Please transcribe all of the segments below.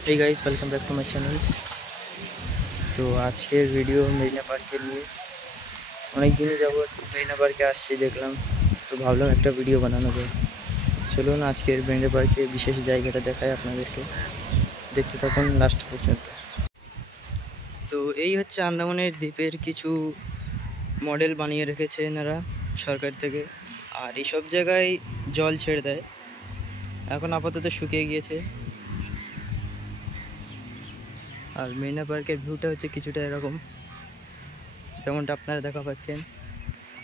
Hey guys, welcome back to my channel. তো আজকের video Marina পার্কে নিয়ে। অনেক দিনই যাবত মেরিনা পার্কে আসছি, দেখলাম তো ভাবলাম একটা ভিডিও বানানো যায়। চলুন আজকের মেরিনা পার্কে বিশেষ জায়গাটা দেখায় আপনাদেরকে, দেখতে থাকুন লাস্ট পর্যন্ত। তো এই হচ্ছে আন্দামানের দ্বীপের কিছু মডেল বানিয়ে রেখেছে এনারা সরকার থেকে, আর এইসব জায়গায় জল ছেড়ে দেয়। এখন আপাতত শুকিয়ে গিয়েছে। আর মেরিনা পার্কের ভিউটা হচ্ছে কিছুটা এরকম, যেমনটা আপনারা দেখা পাচ্ছেন।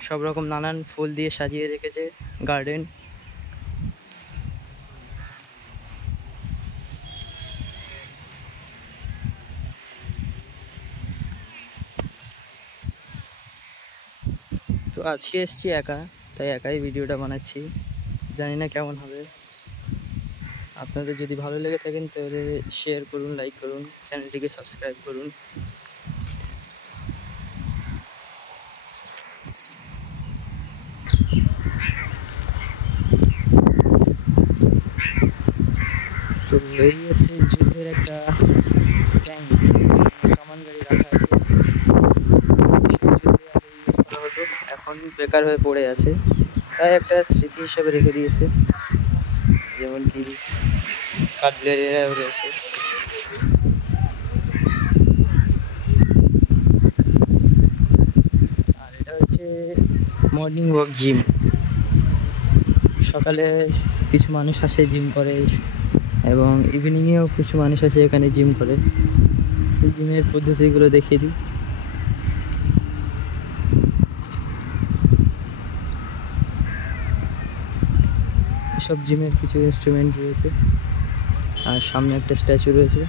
সব রকম নানান ফুল দিয়ে সাজিয়ে রেখেছে গার্ডেন। তো আজকে এসেছি একা, তাই একাই ভিডিওটা বানাচ্ছি। জানি না কেমন হবে। আপনাদের যদি ভালো লেগে থাকেন তাহলে শেয়ার করুন, লাইক করুন, চ্যানেলটিকে সাবস্ক্রাইব করুন। তো এই হচ্ছে যুদ্ধের একটা ট্যাঙ্ক, কামান গাড়ি রাখা আছে। যুদ্ধে আগে ইউজ করা হতো, এখন বেকার হয়ে পড়ে আছে, তাই একটা স্মৃতি হিসাবে রেখে দিয়েছে। যেমন কি কাটলেরিয়াও রয়েছে। আর এটা হচ্ছে মর্নিং ওয়াক জিম। সকালে কিছু মানুষ আসে জিম করে, এবং ইভিনিংয়েও কিছু মানুষ আসে এখানে জিম করে। জিমের পদ্ধতিগুলো দেখিয়ে দিই। এসব জিমের কিছু ইনস্ট্রুমেন্ট রয়েছে, আর সামনে একটা স্ট্যাচু রয়েছে।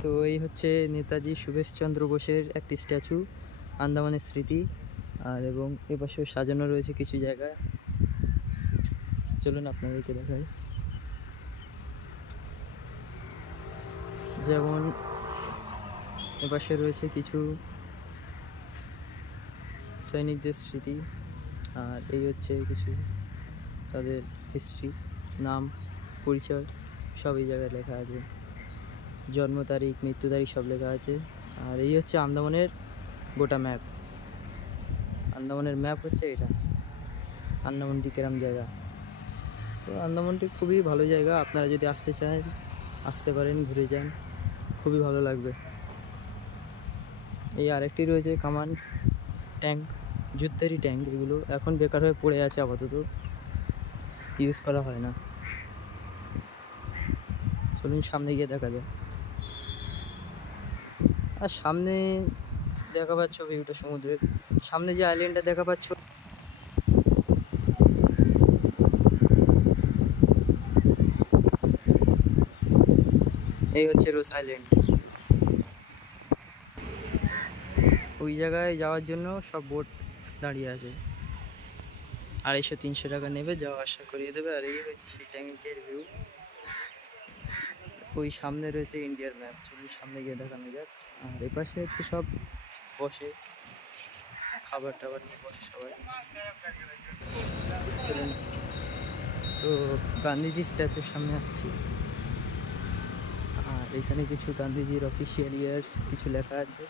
তো এই হচ্ছে নেতাজি সুভাষচন্দ্র বোসের একটি স্ট্যাচু, আন্দামানের স্মৃতি। আর এবং এপাশেও সাজানো রয়েছে কিছু জায়গায়। চলুন আপনাদেরকে দেখাই। যেমন এপাশে রয়েছে কিছু সৈনিকদের স্মৃতি, আর এই হচ্ছে কিছু তাদের হিস্ট্রি, নাম, পরিচয় সব এই জায়গায় লেখা আছে। জন্ম তারিখ, মৃত্যু তারিখ সব লেখা আছে। আর এই হচ্ছে আন্দামানের গোটা ম্যাপ। আন্দামানের ম্যাপ হচ্ছে এটা, আন্দামানটি কেরাম জায়গা। তো আন্দামানটি খুবই ভালো জায়গা, আপনারা যদি আসতে চান আসতে পারেন, ঘুরে যান, খুবই ভালো লাগবে। এই আরেকটি রয়েছে কামান ট্যাঙ্ক, যুদ্ধেরই ট্যাঙ্ক। এগুলো এখন বেকার হয়ে পড়ে আছে, আপাতত ইউজ করা হয় না। চলুন সামনে গিয়ে দেখা যায়। আর সামনে দেখা পাচ্ছ ভিউটা সমুদ্রের, সামনে যে আইল্যান্ডটা দেখা পাচ্ছ, এই হচ্ছে রোজ আইল্যান্ড। ওই জায়গায় যাওয়ার জন্য সব বোট দাঁড়িয়ে আছে, 250-300 টাকা নেবে, যাওয়া আসা করিয়ে দেবে। আর এই হচ্ছে সেই ট্যাঙ্কের ভিউ। ওই সামনে রয়েছে ইন্ডিয়ার ম্যাপ। চলুন সামনে গিয়ে দেখানো যাক। আর এপাশে হচ্ছে সব বসে খাবার টাবার নিয়ে বসে সবাই। চলুন, তো গান্ধীজি স্ট্যাচুর সামনে আসছি। আর এখানে কিছু গান্ধীজির অফিসিয়াল ইয়ার্স কিছু লেখা আছে।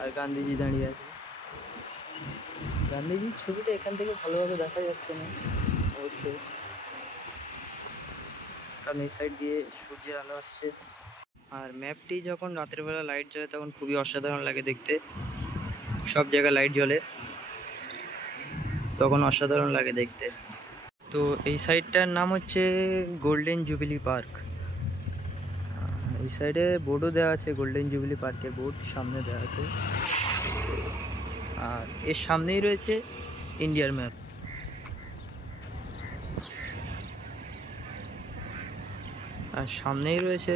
আর গান্ধীজি দাঁড়িয়ে আছে। গান্ধীজির ছবিটা এখান থেকে ভালোভাবে দেখা যাচ্ছে না অবশ্যই, কারণ এই সাইড দিয়ে সূর্যের আলো আসছে। আর ম্যাপটি যখন রাতের বেলা লাইট জ্বলে তখন খুবই অসাধারণ লাগে দেখতে। সব জায়গায় লাইট জ্বলে, তখন অসাধারণ লাগে দেখতে। তো এই সাইডটার নাম হচ্ছে গোল্ডেন জুবিলি পার্ক। এই সাইডে বোর্ডও দেওয়া আছে, গোল্ডেন জুবিলি পার্কের বোর্ড সামনে দেওয়া আছে। আর এর সামনেই রয়েছে ইন্ডিয়ার ম্যাপ। আর সামনেই রয়েছে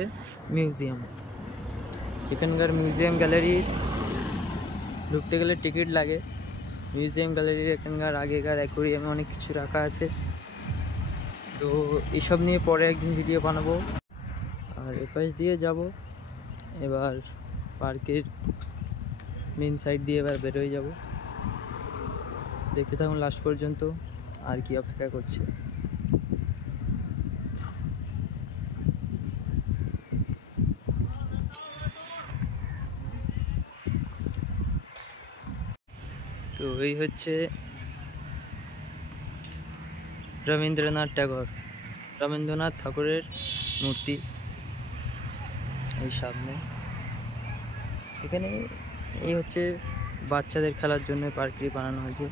মিউজিয়াম। এখানকার মিউজিয়াম গ্যালারি ঢুকতে গেলে টিকিট লাগে। মিউজিয়াম গ্যালারির এখানকার আগেকার অ্যাকোয়ারিয়ামে অনেক কিছু রাখা আছে। তো এসব নিয়ে পরে একদিন ভিডিও বানাবো। আর এপাশ দিয়ে যাব, এবার পার্কের মেন সাইড দিয়ে এবার বের হয়ে যাব। দেখতে থাকুন লাস্ট পর্যন্ত আর কি অপেক্ষা করছে। তো এই হচ্ছে রবীন্দ্রনাথ ঠাকুরের মূর্তি এই সামনে। এখানে এই হচ্ছে বাচ্চাদের খেলার জন্য পার্কটি বানানো হয়েছে।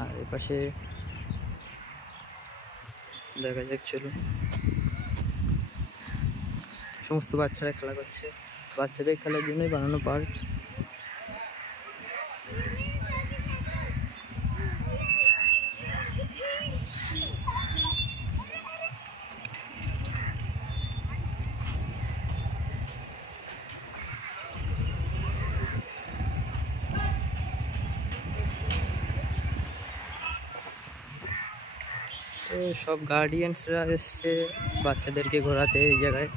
আর এপাশে দেখা যাক, চলো, সমস্ত বাচ্চারা খেলা করছে। বাচ্চাদের খেলার জন্যই বানানো পার্ক। সব গার্ডিয়ানসরা এসছে বাচ্চাদেরকে ঘোরাতে এই জায়গায়।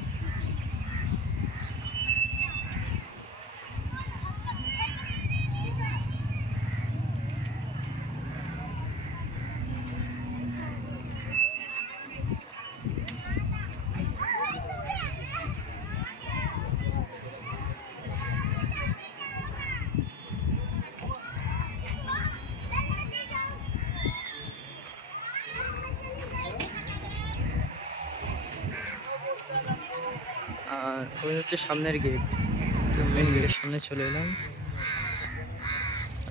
আর ওই হচ্ছে সামনের গেট। তো মেন গেটের সামনে চলে এলাম।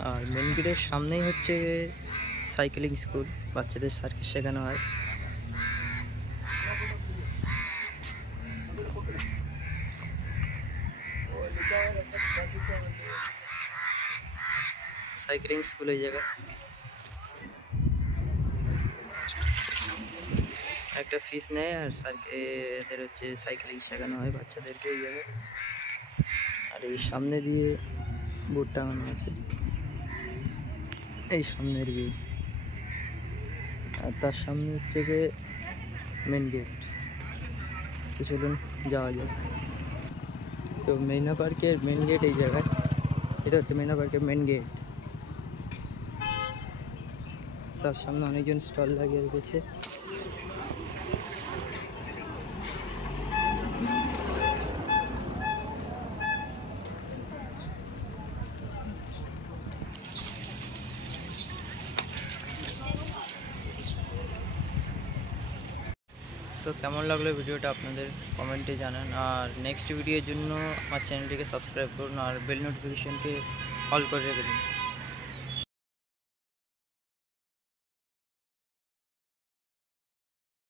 আর মেন গেটের সামনেই হচ্ছে সাইকেলিং স্কুল, বাচ্চাদের সার্কিট শেখানো হয়। সাইকেলিং স্কুল এই জায়গায় একটা ফিস নেয়, আর এদের হচ্ছে সাইকেলিং শেখানো হয় বাচ্চাদেরকে এই জায়গায়। আর এই সামনে দিয়ে বোর্ড টাঙানো আছে, এই সামনের ভিউ। আর তার সামনে হচ্ছে গিয়ে মেন গেট। তো চলুন যাওয়া যাক। তো মেরিনা পার্কের মেন গেট এই জায়গায়। এটা হচ্ছে মেরিনা পার্কের মেন গেট। তার সামনে অনেকজন স্টল লাগিয়ে রেখেছে। তো কেমন লাগলো ভিডিওটা আপনাদের কমেন্টে জানান। আর নেক্সট ভিডিওর জন্য আমার চ্যানেলটিকে সাবস্ক্রাইব করুন আর বেল নোটিফিকেশনকে অল করে রেখে দিন।